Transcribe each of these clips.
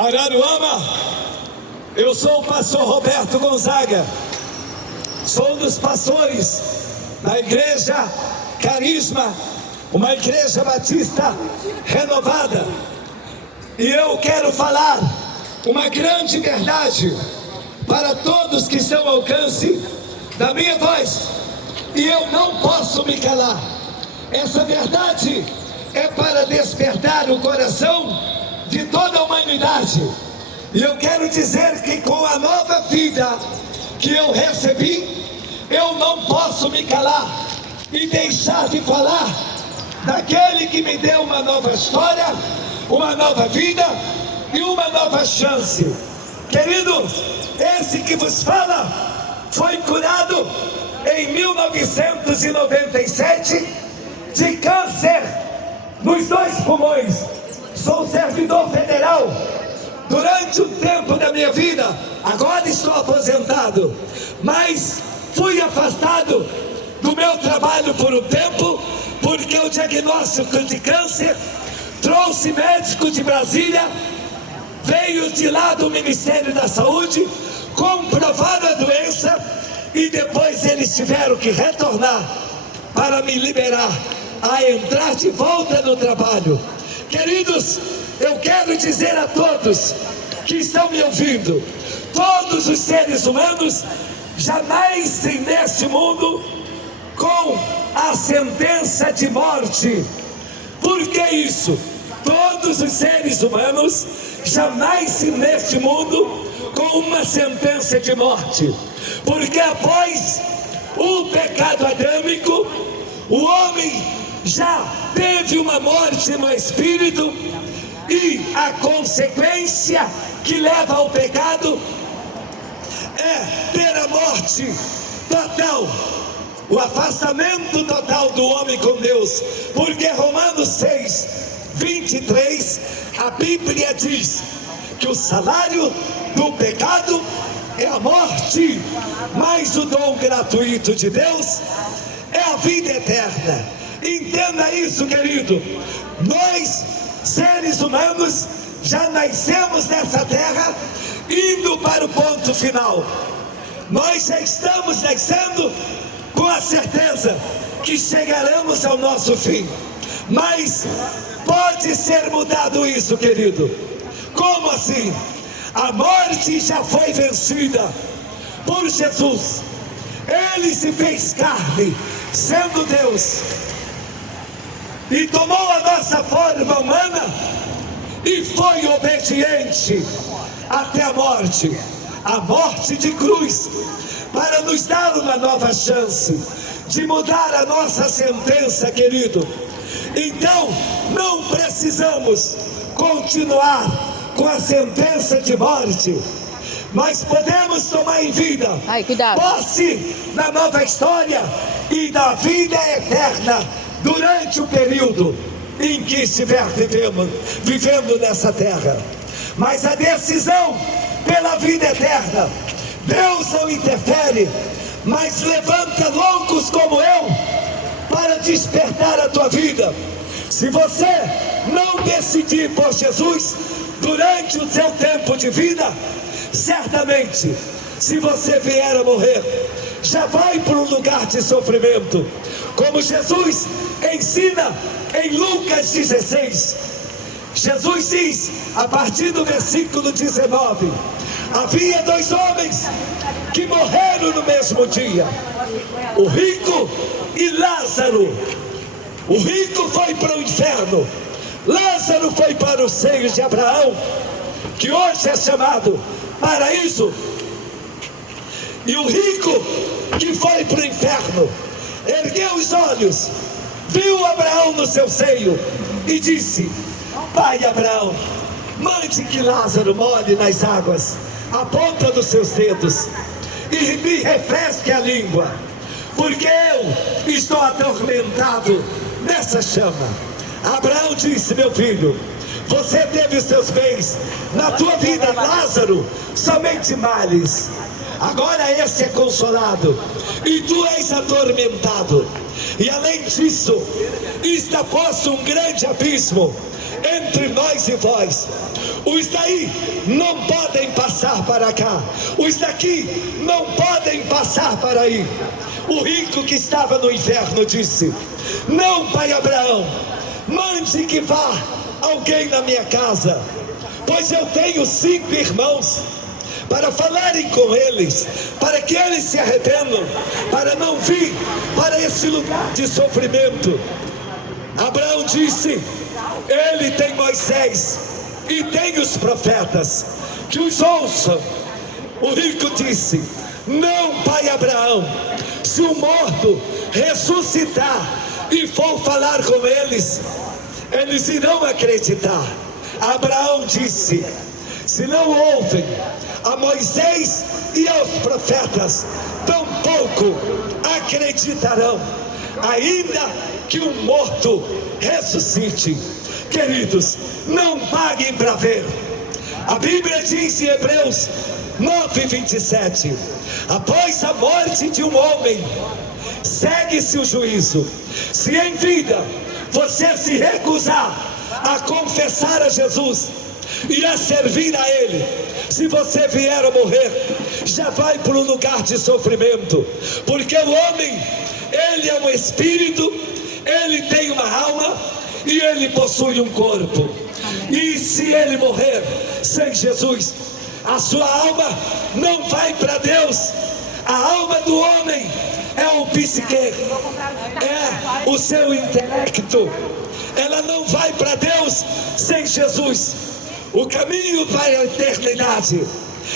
Araruama. Eu sou o pastor Roberto Gonzaga, sou um dos pastores da igreja Carisma, uma igreja batista renovada, e eu quero falar uma grande verdade para todos que estão ao alcance da minha voz, e eu não posso me calar. Essa verdade é para despertar o coração de toda a humanidade. E eu quero dizer que com a nova vida que eu recebi, eu não posso me calar e deixar de falar daquele que me deu uma nova história, uma nova vida e uma nova chance. Querido, esse que vos fala foi curado em 1997 de câncer nos 2 pulmões. Sou servidor federal durante um tempo da minha vida, agora estou aposentado, mas fui afastado do meu trabalho por um tempo, porque o diagnóstico de câncer trouxe médico de Brasília, veio de lá do Ministério da Saúde, comprovaram a doença e depois eles tiveram que retornar para me liberar a entrar de volta no trabalho. Queridos, eu quero dizer a todos que estão me ouvindo: todos os seres humanos já nascem neste mundo com a sentença de morte. Por que isso? Todos os seres humanos já nascem neste mundo com uma sentença de morte, porque após o pecado adâmico, o homem já teve uma morte no espírito, e a consequência que leva ao pecado é ter a morte total, o afastamento total do homem com Deus, porque Romanos 6, 23, a Bíblia diz que o salário do pecado é a morte, mas o dom gratuito de Deus é a vida eterna. Entenda isso, querido. Nós, seres humanos, já nascemos nessa terra indo para o ponto final. Nós já estamos nascendo com a certeza que chegaremos ao nosso fim. Mas pode ser mudado isso, querido. Como assim? A morte já foi vencida por Jesus. Ele se fez carne, sendo Deus, e tomou a nossa forma humana e foi obediente até a morte de cruz, para nos dar uma nova chance de mudar a nossa sentença, querido. Então não precisamos continuar com a sentença de morte, mas podemos tomar em vida posse na nova história e da vida eterna durante o período em que estiver vivendo nessa terra. Mas a decisão pela vida eterna, Deus não interfere, mas levanta loucos como eu para despertar a tua vida. Se você não decidir por Jesus durante o seu tempo de vida, certamente, se você vier a morrer, já vai para um lugar de sofrimento, como Jesus ensina em Lucas 16. Jesus diz, a partir do versículo 19: havia 2 homens que morreram no mesmo dia, o rico e Lázaro. O rico foi para o inferno, Lázaro foi para o seio de Abraão, que hoje é chamado paraíso. E o rico que foi para o inferno ergueu os olhos, viu Abraão no seu seio e disse: pai Abraão, mande que Lázaro molhe nas águas a ponta dos seus dedos e me refresque a língua, porque eu estou atormentado nessa chama. Abraão disse: meu filho, você teve os seus bens na tua vida, Lázaro somente males. Agora este é consolado e tu és atormentado. E além disso, está posto um grande abismo entre nós e vós. Os daí não podem passar para cá, os daqui não podem passar para aí. O rico que estava no inferno disse: não, pai Abraão, mande que vá alguém na minha casa, pois eu tenho 5 irmãos, para falarem com eles, para que eles se arrependam, para não vir para esse lugar de sofrimento. Abraão disse: ele tem Moisés e tem os profetas, que os ouçam. O rico disse: não, pai Abraão, se o morto ressuscitar e for falar com eles, eles irão acreditar. Abraão disse: se não ouvem a Moisés e aos profetas, tampouco acreditarão, ainda que o morto ressuscite. Queridos, não paguem para ver. A Bíblia diz em Hebreus 9:27: após a morte de um homem, segue-se o juízo. Se em vida você se recusar a confessar a Jesus e a servir a Ele, se você vier a morrer, já vai para um lugar de sofrimento, porque o homem, ele é um espírito, ele tem uma alma e ele possui um corpo. E se ele morrer sem Jesus, a sua alma não vai para Deus. A alma do homem é o psique, é o seu intelecto. Ela não vai para Deus sem Jesus. O caminho para a eternidade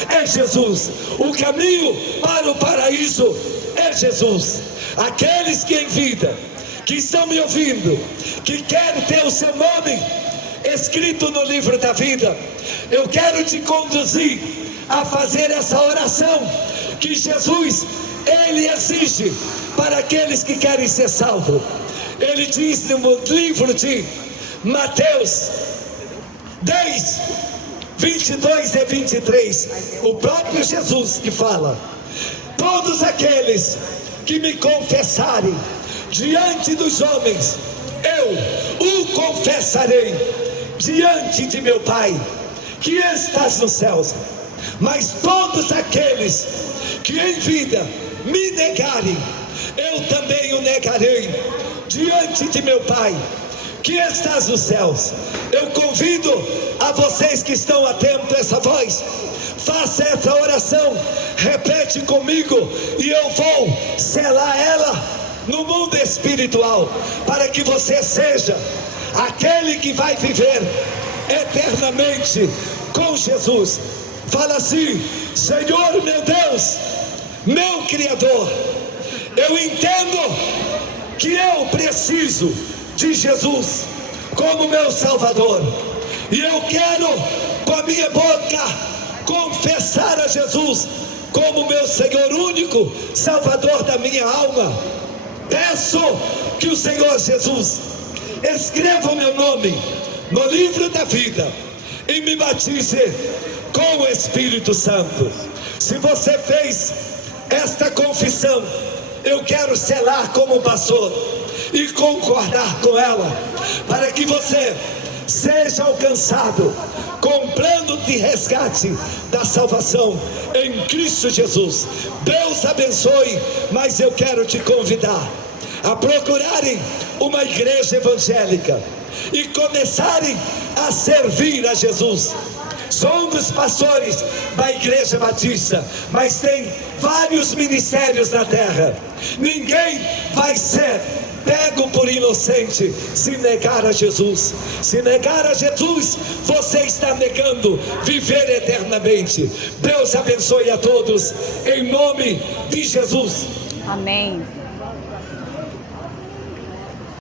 é Jesus. O caminho para o paraíso é Jesus. Aqueles que em vida, que estão me ouvindo, que querem ter o seu nome escrito no livro da vida, eu quero te conduzir a fazer essa oração que Jesus, ele exige para aqueles que querem ser salvos. Ele diz no livro de Mateus 10, 22 e 23, o próprio Jesus que fala: todos aqueles que me confessarem diante dos homens, eu o confessarei diante de meu Pai que estás nos céus. Mas todos aqueles que em vida me negarem, eu também o negarei diante de meu Pai que estás nos céus. Eu convido a vocês que estão atentos a essa voz, faça essa oração, repete comigo, e eu vou selar ela no mundo espiritual, para que você seja aquele que vai viver eternamente com Jesus. Fala assim: Senhor meu Deus, meu Criador, eu entendo que eu preciso de Jesus como meu Salvador, e eu quero com a minha boca confessar a Jesus como meu Senhor único, Salvador da minha alma. Peço que o Senhor Jesus escreva o meu nome no livro da vida e me batize com o Espírito Santo. Se você fez esta confissão, eu quero selar como pastor e concordar com ela, para que você seja alcançado com o plano de resgate da salvação em Cristo Jesus. Deus abençoe, mas eu quero te convidar a procurarem uma igreja evangélica e começarem a servir a Jesus. Sou um dos pastores da Igreja Batista, mas tem vários ministérios na terra. Ninguém vai ser pego por inocente se negar a Jesus. Se negar a Jesus, você está negando viver eternamente. Deus abençoe a todos, em nome de Jesus. Amém.